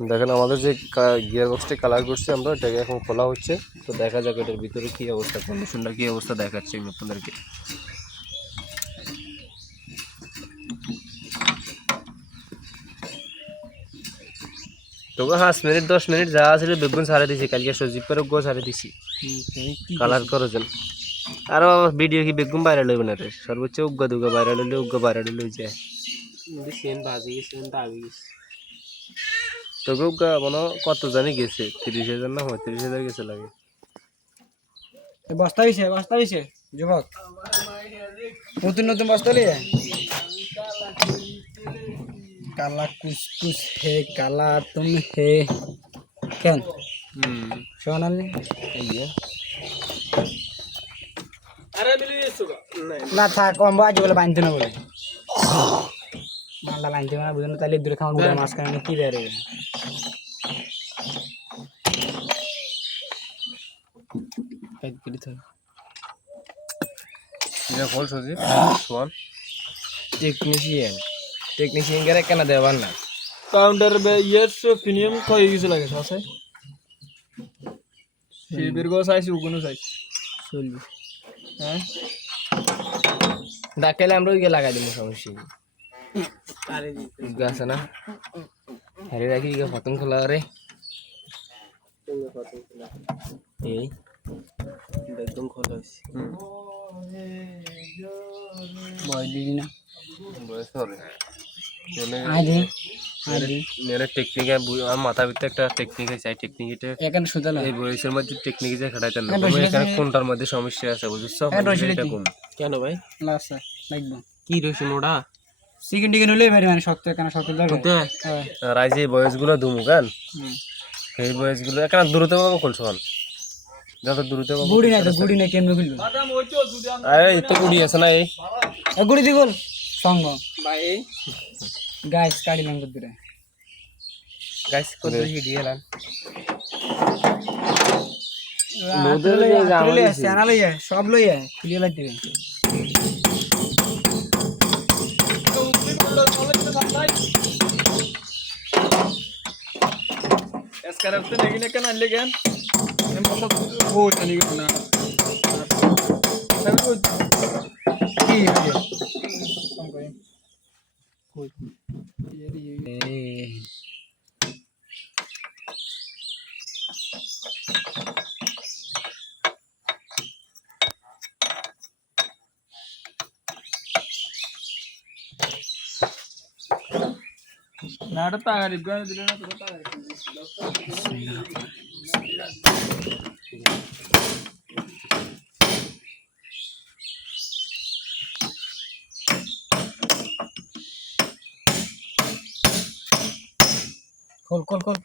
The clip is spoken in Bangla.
দেখেন আমাদের যে গিয়ার বক্সটি কালার করছি আমরা, এটাকে এখন খোলা হচ্ছে। তো দেখা যাক এটার ভিতরে কী অবস্থা, কন্ডিশনটা কী অবস্থা দেখাচ্ছি আমি আপনাদেরকে। তো 5 মিনিট 10 মিনিট যা আছে বেগুন ছাড়ে দিছি, কালকে সজীব করে গো ছাড়ে দিছি কালার করে যেন। আর ভিডিও কি বেগুন ভাইরাল হইবে না রে, সর্বোচ্চ উগ্গা দুগ্গা ভাইরাল হইলে যায়। সেন বাজে গেছে, দাবি গেছে তোকে উগ্গা মনে কত জানি গেছে, 30,000 না 35,000 গেছে লাগে। বস্তা হইছে যুবক, নতুন নতুন বস্তা লিয়ে কালা কুসকুস হে কালা তুম হে কেন সোনালি না থাক কম আজ বলে বাঁধতে না বলে মালটা বাঁধতে না বুঝলো, তাহলে দূরে খাওয়া গুড়া মাছ খাওয়া কি বেড়ে টেকনিশিয়ান করে কেন দেবার না কাউন্টার ইয়ার্স প্রিমিয়াম কই কিছু লাগে আছে শিবির গো চাইছি উগুনো চাইছি চলবি। হ্যাঁ ডাকাইলে আমরা ওইকে লাগাই দিব, সমস্যা গাছ না হারে রাখি প্রথম খোলা রে এই একদম খোলা হয়েছে বয় দিদি না বয়স হবে আদি টেকনিকে মাথার ভিতরে একটা টেকনিক আছে, এই টেকনিকটা এখানে সুতালা এই বয়সের মধ্যে টেকনিক যে খাটাইতে না, এখানে কোনটার মধ্যে সমস্যা আছে বুঝছো? এটা কোন কেন ভাই লাস্ট লাগবে কি রয়েছে মোড়া চিকেন টিকেন হলে ভাই মানে শক্ত এখানে শক্ত দরকার আর এই যে বয়সগুলো ধুমু গান এই বয়সগুলো এখানে দ্রুত পাবো খুলছো গান যত দ্রুত পাবো গুড়ি না কেমনে খুলবে আরে এই তো গুড়ি আছে না, এই গুড়ি দি বল সঙ্গ ভাই গাইস কাড়ি লঙ্গ দিরে গাইস কত হিডিয়ালান নদীর যে জামা সেনা লইয়া সব লইয়া ক্লিয়ার লাইতে এসকারতে নেগিনে কেন আনলে কেন এম বসত ও চলি গেল না কি সঙ্গ কই নাড়া তাগারি গানে দিলে না তো তাগারি খোল